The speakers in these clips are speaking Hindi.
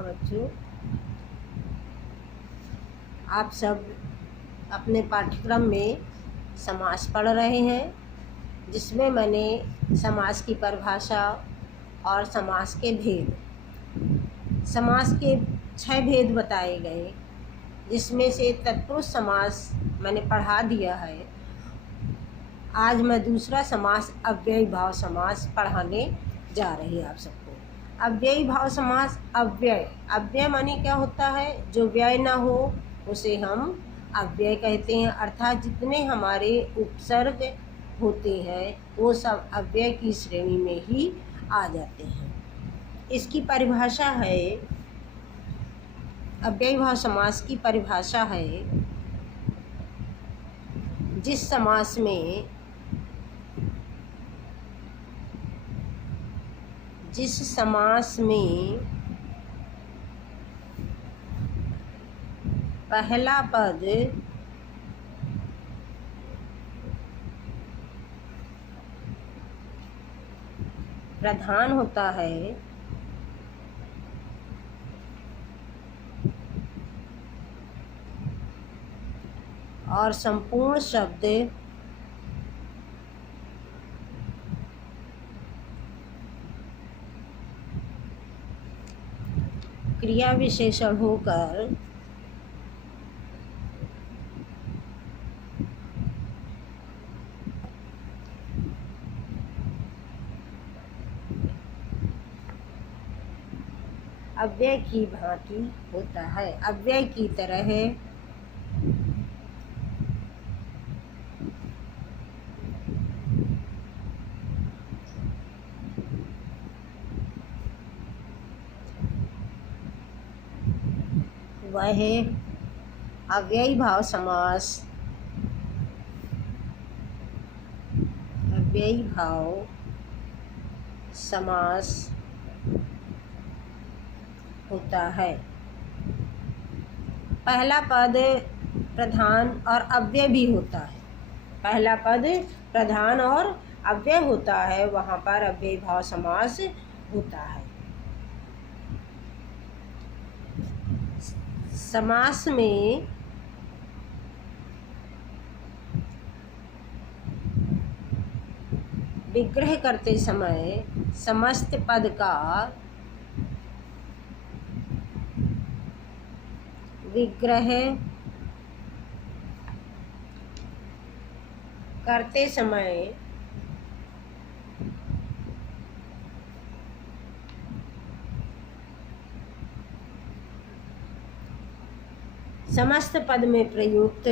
नमः बच्चों। आप सब अपने पाठ्यक्रम में समास पढ़ रहे हैं, जिसमें मैंने समास की परिभाषा और समास के भेद, समास के 6 भेद बताए गए, जिसमें से तत्पुरुष समास मैंने पढ़ा दिया है। आज मैं दूसरा समास अव्ययी भाव समास पढ़ाने जा रही हूँ आप सबको। अव्ययी भाव समास, अव्यय माने क्या होता है? जो व्यय ना हो उसे हम अव्यय कहते हैं। अर्थात जितने हमारे उपसर्ग होते हैं वो सब अव्यय की श्रेणी में ही आ जाते हैं। इसकी परिभाषा है, अव्ययी भाव समास की परिभाषा है, जिस समास में पहला पद प्रधान होता है और संपूर्ण शब्द क्रिया विशेषण होकर अव्यय की भांति होता है। अव्यय की तरह वह अव्ययी भाव समास, अव्ययी भाव समास होता है। पहला पद प्रधान और अव्यय भी होता है। पहला पद प्रधान और अव्यय होता है, वहाँ पर अव्ययी भाव समास होता है। समास में विग्रह करते समय समस्त पद का विग्रह करते समय समस्त पद में प्रयुक्त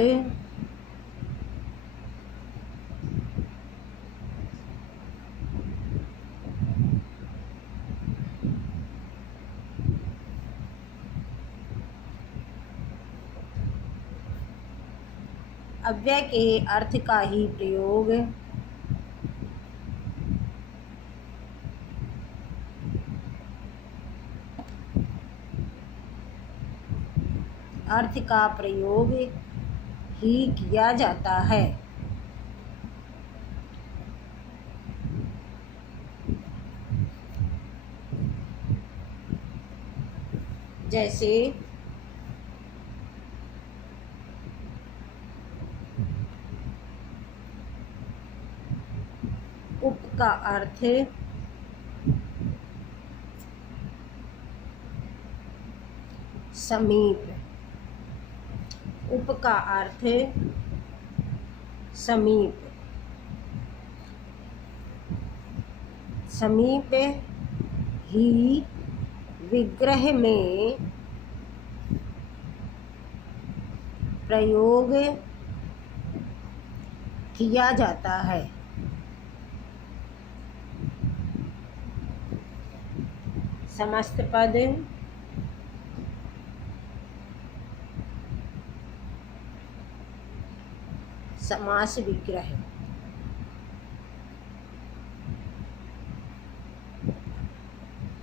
अव्यय के अर्थ का ही प्रयोग ही किया जाता है। जैसे उप का अर्थ समीप, उप का अर्थ समीप, समीप ही विग्रह में प्रयोग किया जाता है। समस्त पद समास विग्रह,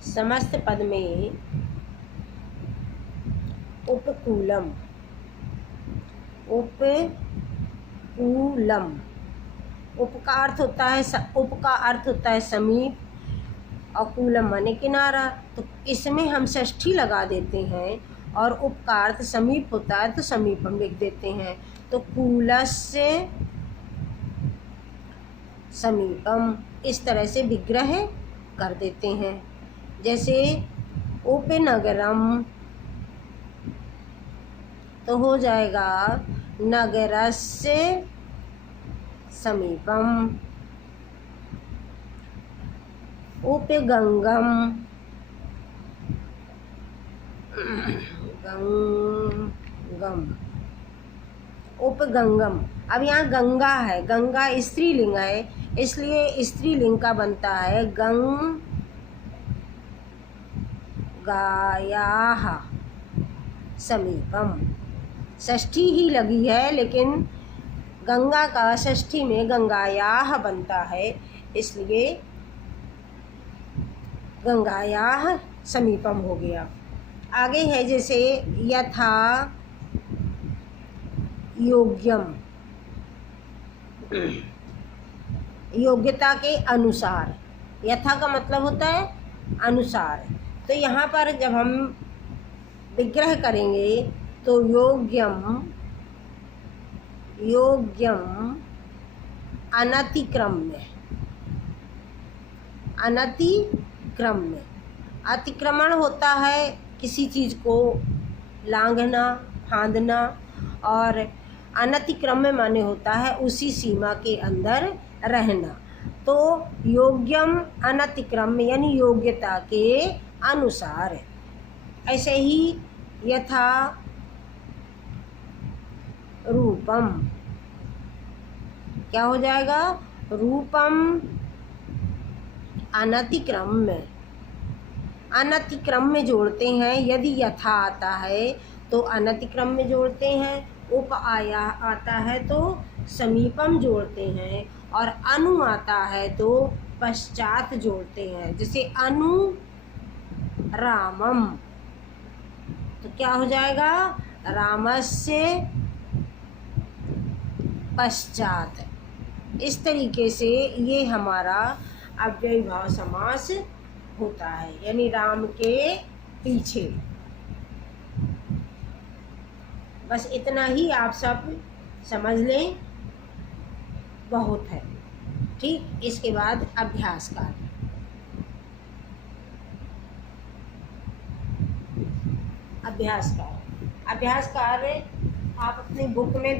समस्त पद में उपकूलम, उप का अर्थ होता है, उप का अर्थ होता है समीप, और कूलम माने किनारा, तो इसमें हम षष्ठी लगा देते हैं और उपकार्थ समीप होता है तो समीपम लिख देते हैं। तो कूलस्य समीपम इस तरह से विग्रह कर देते हैं। जैसे उपनगरम तो हो जाएगा नगरस्य समीपम। उपगंगम गंगम उपगंगम। अब यहाँ गंगा है, गंगा स्त्रीलिंग है इसलिए स्त्रीलिंग का बनता है गंगायाः समीपम। षष्ठी ही लगी है लेकिन गंगा का षष्ठी में गंगायाः बनता है इसलिए गंगायाः समीपम हो गया। आगे है जैसे यथा योग्यम, योग्यता के अनुसार। यथा का मतलब होता है अनुसार। तो यहाँ पर जब हम विग्रह करेंगे तो योग्यम योग्यम अनतिक्रम्य, अनतिक्रम्य। अतिक्रमण होता है किसी चीज़ को लांघना, फांदना, और अनतिक्रम्य माने होता है उसी सीमा के अंदर रहना। तो योग्यम अनतिक्रम्य यानी योग्यता के अनुसार। ऐसे ही यथा रूपम, क्या हो जाएगा? रूपम अनतिक्रम्य। अनतिक्रम्य जोड़ते हैं, यदि यथा आता है तो अनतिक्रम्य जोड़ते हैं, उप आया आता है तो समीपम जोड़ते हैं, और अनु आता है तो पश्चात जोड़ते हैं। जैसे अनु रामम तो क्या हो जाएगा? रामस्य पश्चात। इस तरीके से ये हमारा अव्ययीभाव समास होता है, यानी राम के पीछे। बस इतना ही आप सब समझ लें, बहुत है। ठीक, इसके बाद अभ्यास कार्य। अभ्यास कार्य आप अपनी बुक में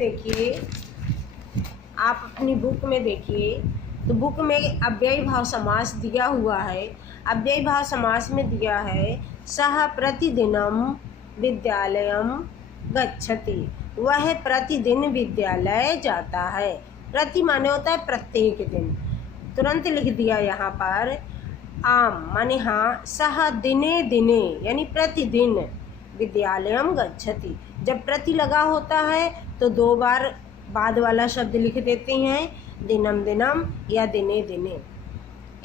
देखिए, तो बुक में अव्ययीभाव समास दिया हुआ है। अव्ययीभाव समास में दिया है सः प्रतिदिनम विद्यालयम गच्छति, वह प्रतिदिन विद्यालय जाता है। प्रति माने होता है प्रत्येक दिन, तुरंत लिख दिया यहाँ पर। आम माने हाँ, सः दिने दिने यानी प्रतिदिन विद्यालयम गच्छति। जब प्रति लगा होता है तो दो बार बाद वाला शब्द लिख देते हैं, दिनम दिनम या दिने दिने।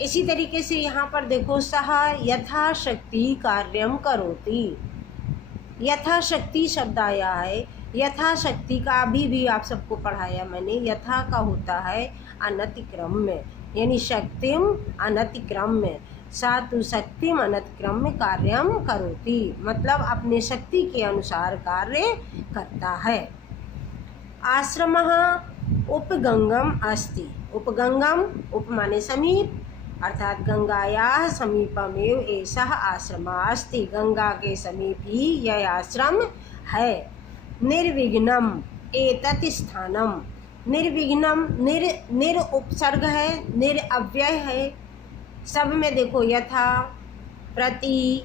इसी तरीके से यहाँ पर देखो, सः यथाशक्ति कार्यम करोति। यथाशक्ति शब्द आया है। यथाशक्ति का अभी भी आप सबको पढ़ाया मैंने। यथा का होता है अनतिक्रम्य, यानी शक्तिम अनतिक्रम्य। सातु शक्तिम अनतिक्रम्य कार्यम करोति, मतलब अपने शक्ति के अनुसार कार्य करता है। आश्रमः उपगंगम अस्ति। उपगंगम, उप माने समीप, अर्थात गंगायाः समीपमेव एषः आश्रमः अस्ति। गंगा के समीप ही यह आश्रम है। निर्विघ्नम एतत् स्थानम। निर्विघ्नम, निर उपसर्ग है, निर अव्यय है। सब में देखो यथा, प्रति,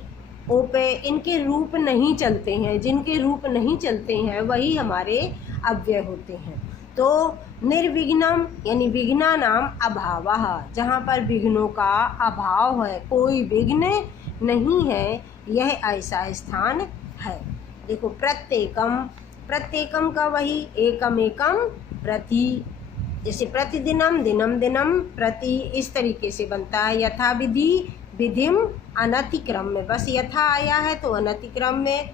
उप, इनके रूप नहीं चलते हैं। जिनके रूप नहीं चलते हैं वही हमारे अव्यय होते हैं। तो निर्विघ्नम यानी विघ्ना नाम अभावः, जहाँ पर विघ्नों का अभाव है, कोई विघ्न नहीं है, यह ऐसा स्थान है। देखो प्रत्येकम, प्रत्येकम का वही एकम एकम प्रति, जैसे प्रतिदिनम दिनम दिनम प्रति, इस तरीके से बनता है। यथा विधि विधिम अनतिक्रम में, बस यथा आया है तो अनतिक्रम में,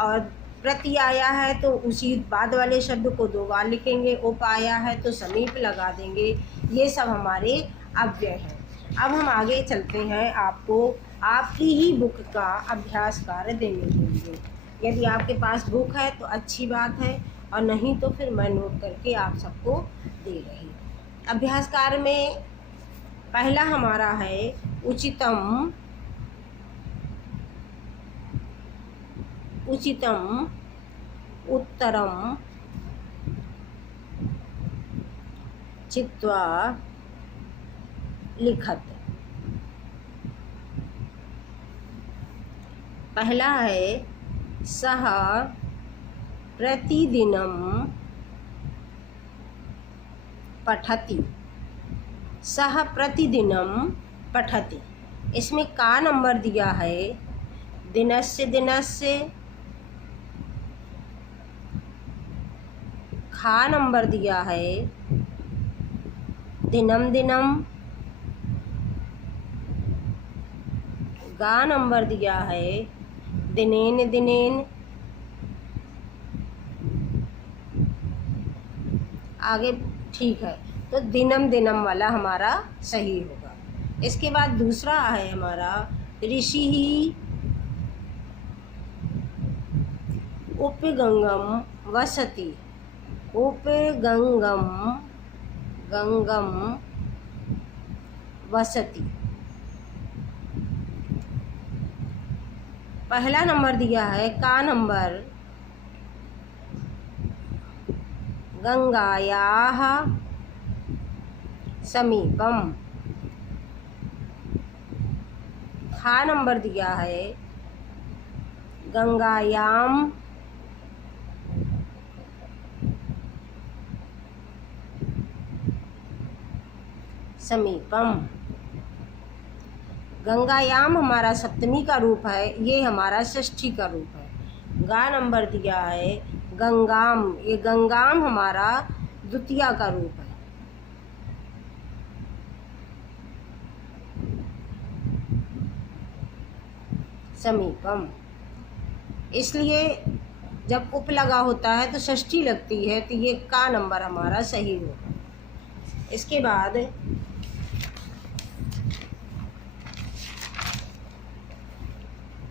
और प्रति आया है तो उसी बाद वाले शब्द को दो बार लिखेंगे। उप आया है तो समीप लगा देंगे। ये सब हमारे अव्यय हैं। अब हम आगे चलते हैं आपको आपकी ही बुक का अभ्यास कार्य देने के लिए। यदि आपके पास बुक है तो अच्छी बात है, और नहीं तो फिर मैं नोट करके आप सबको दे रही। अभ्यास कार्य में पहला हमारा है उचितम उत्तरम चित्वा लिखत। पहला है सह प्रतिदिनम पठति। सह प्रतिदिनम पठति, इसमें का नंबर दिया है दिनस्य, खा नंबर दिया है दिनम, गा नंबर दिया है दिनेन। आगे ठीक है, तो दिनम वाला हमारा सही होगा। इसके बाद दूसरा है हमारा ऋषि उपगंगम वसति। उपगंगम वसति, पहला नंबर दिया है का नंबर गंगायाः समीपम। खा नंबर दिया है गंगायाम समीपम। गंगायाम हमारा सप्तमी का रूप है, ये हमारा षष्ठी का रूप है। गा नंबर दिया है गंगाम, ये गंगाम हमारा द्वितीया का रूप है। समीपम, इसलिए जब उप लगा होता है तो षष्ठी लगती है, तो ये का नंबर हमारा सही होगा। इसके बाद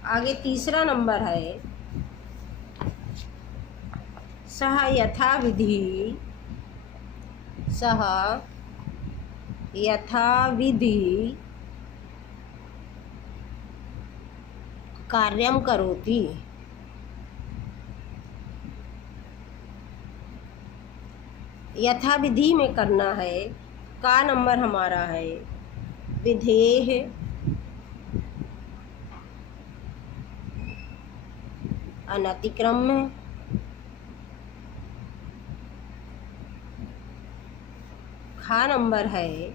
आगे तीसरा नंबर है सह यथाविधि कार्यम करोति। यथाविधि में करना है, का नंबर हमारा है विधेह अनतिक्रम में। खा नंबर है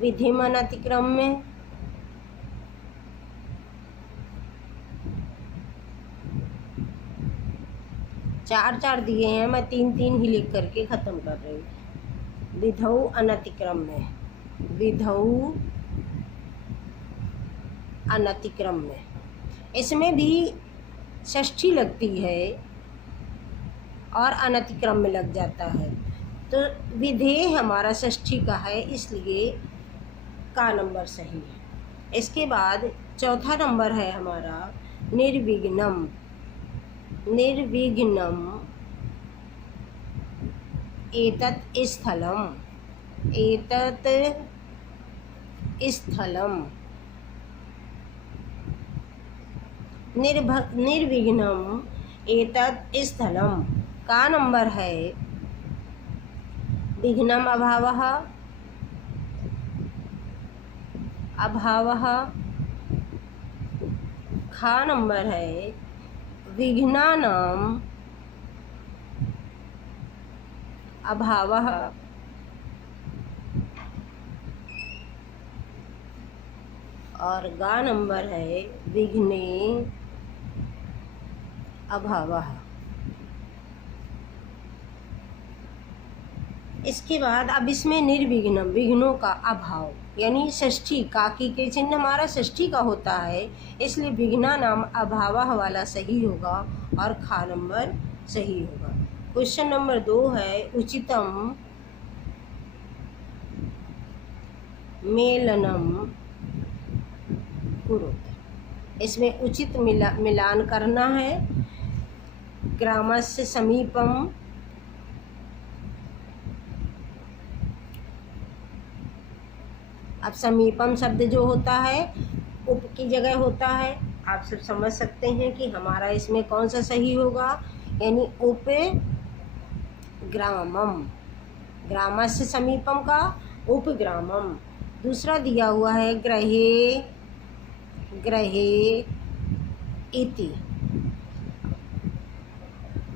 विधिम अनतिक्रम में। चार दिए हैं, मैं तीन ही लिख करके ख़त्म कर रही हूँ। विधौ अनतिक्रम में, विधौ अनतिक्रम में, इसमें भी षष्ठी लगती है और अनतिक्रम में लग जाता है, तो विधेय हमारा षष्ठी का है, इसलिए का नंबर सही है। इसके बाद चौथा नंबर है हमारा निर्विघ्नम। निर्विघ्नम एतत् स्थलम, एतत् स्थलम। निर्विघ्नम एतत् स्थलम, का नंबर है विघ्नम अभावः, खा नंबर है विघ्नानाम अभावः, और गा नंबर है विघ्ने अभावः। इसके बाद अब इसमें निर्विघ्नम, विघ्नों का अभाव, यानी षष्ठी, काकी के चिन्ह हमारा षष्ठी का होता है, इसलिए विघ्ना नाम अभावः वाला सही होगा और खा नंबर सही होगा। क्वेश्चन नंबर 2 है मेलनम कुरुत। इसमें उचित मिलान करना है। ग्रामस्य समीपम, अब समीपम शब्द जो होता है उप की जगह होता है। आप सब समझ सकते हैं कि हमारा इसमें कौन सा सही होगा, यानी उप ग्रामम, ग्रामस्य समीपम का उप ग्रामम। दूसरा दिया हुआ है गृहे, गृहे इति,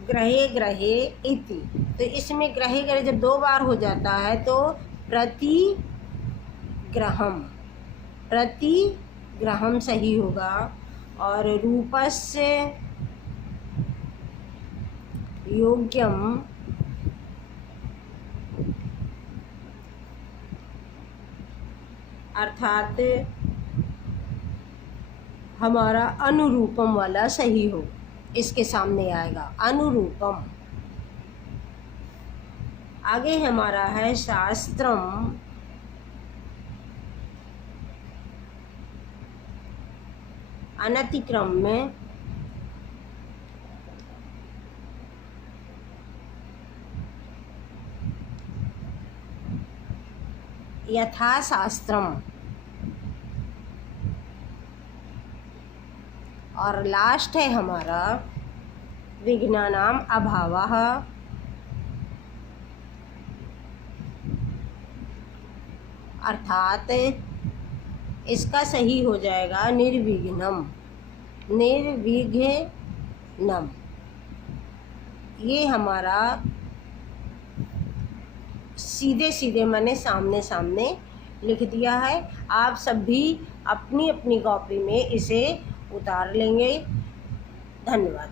गृहे गृहे इति। तो इसमें गृहे गृहे जब 2 बार हो जाता है तो प्रति ग्रहम, प्रति ग्रहम सही होगा। और रूपस्य योग्यम, अर्थात हमारा अनुरूपम वाला सही हो, इसके सामने आएगा अनुरूपम। आगे हमारा है शास्त्रम, अनतिक्रम में यथाशास्त्रम, और लास्ट है हमारा विघ्नानाम अभावः, अर्थात इसका सही हो जाएगा निर्विघ्नम, निर्विघ्नम। ये हमारा सीधे सीधे मैंने सामने सामने लिख दिया है। आप सब भी अपनी अपनी कॉपी में इसे उतार लेंगे। धन्यवाद।